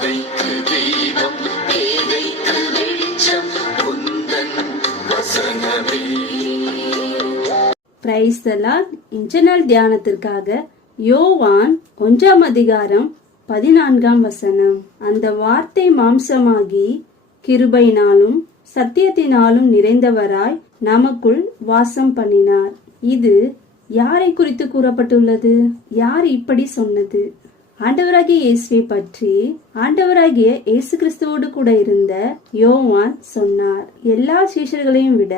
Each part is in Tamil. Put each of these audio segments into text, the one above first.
பாதைக்கு தீபம் தேவைக்கு வெளிச்சம் உந்தன் வசனமே. பிரைஸ் தியானத்திற்காக யோவான் ஒன்றாம் அதிகாரம் பதினான்காம் வசனம். அந்த வார்த்தை மாம்சமாகி கிருபையினாலும் சத்தியத்தினாலும் நிறைந்தவராய் நமக்குள் வாசம் பண்ணினார். இது யாரை குறித்து கூறப்பட்டுள்ளது? யார் இப்படி சொன்னது? ஆண்டவராகிய இயேசுவை பற்றி ஆண்டவராகிய இயேசு கிறிஸ்துவோடு கூட இருந்த யோவான் சொன்னார். எல்லா சீஷர்களையும் விட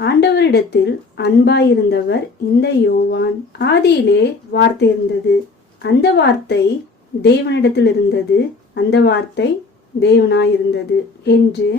ஆண்டவரிடத்தில் அன்பாயிருந்தவர் இந்த யோவான். ஆதியிலே வார்த்தை இருந்தது. அந்த வார்த்தை தேவனிடத்தில் இருந்தது. அந்த வார்த்தை தேவனாயிருந்தது என்று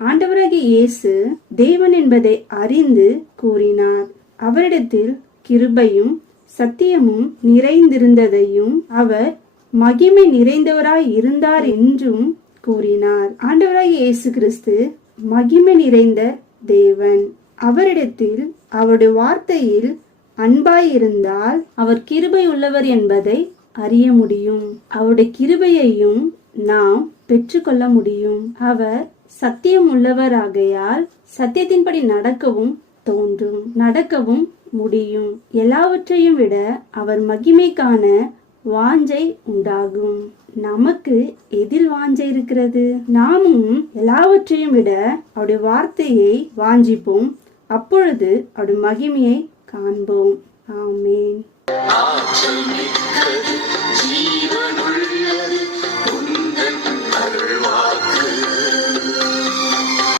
ஆண்டவராகிய இயேசு தேவன் என்பதை அறிந்து கூறினார். அவரிடத்தில் கிருபையும் சத்தியமும் நிறைந்திருந்ததையும் அவர் மகிமை நிறைந்தவராய் இருந்தார் என்றும் கூறினார். ஆண்டவராய் இயேசு கிறிஸ்து மகிமை நிறைந்த தேவன். அவரிடத்தில் அவருடைய வார்த்தையில் அன்பாயிருந்தால் அவர் கிருபை உள்ளவர் என்பதை அறிய முடியும். அவருடைய கிருபையையும் நாம் பெற்றுக்கொள்ள முடியும். அவர் சத்தியம் உள்ளவராகையால் சத்தியத்தின்படி நடக்கவும் தோன்றும். நடக்கவும் முடியும். எல்லாவற்றையும் விட அவர் மகிமைக்கான வாஞ்சை உண்டாகும். நமக்கு எதில் வாஞ்சை இருக்கிறது? நாமும் எல்லாவற்றையும் விட அவருடைய வார்த்தையை வாஞ்சிப்போம். அப்பொழுது அவருடைய மகிமையை காண்போம். ஆமேன்.